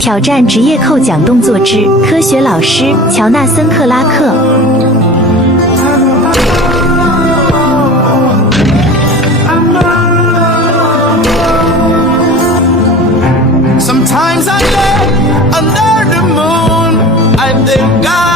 挑战职业扣奖动作之科学老师乔纳森·克拉克。Sometimes I lay under the moon, I think God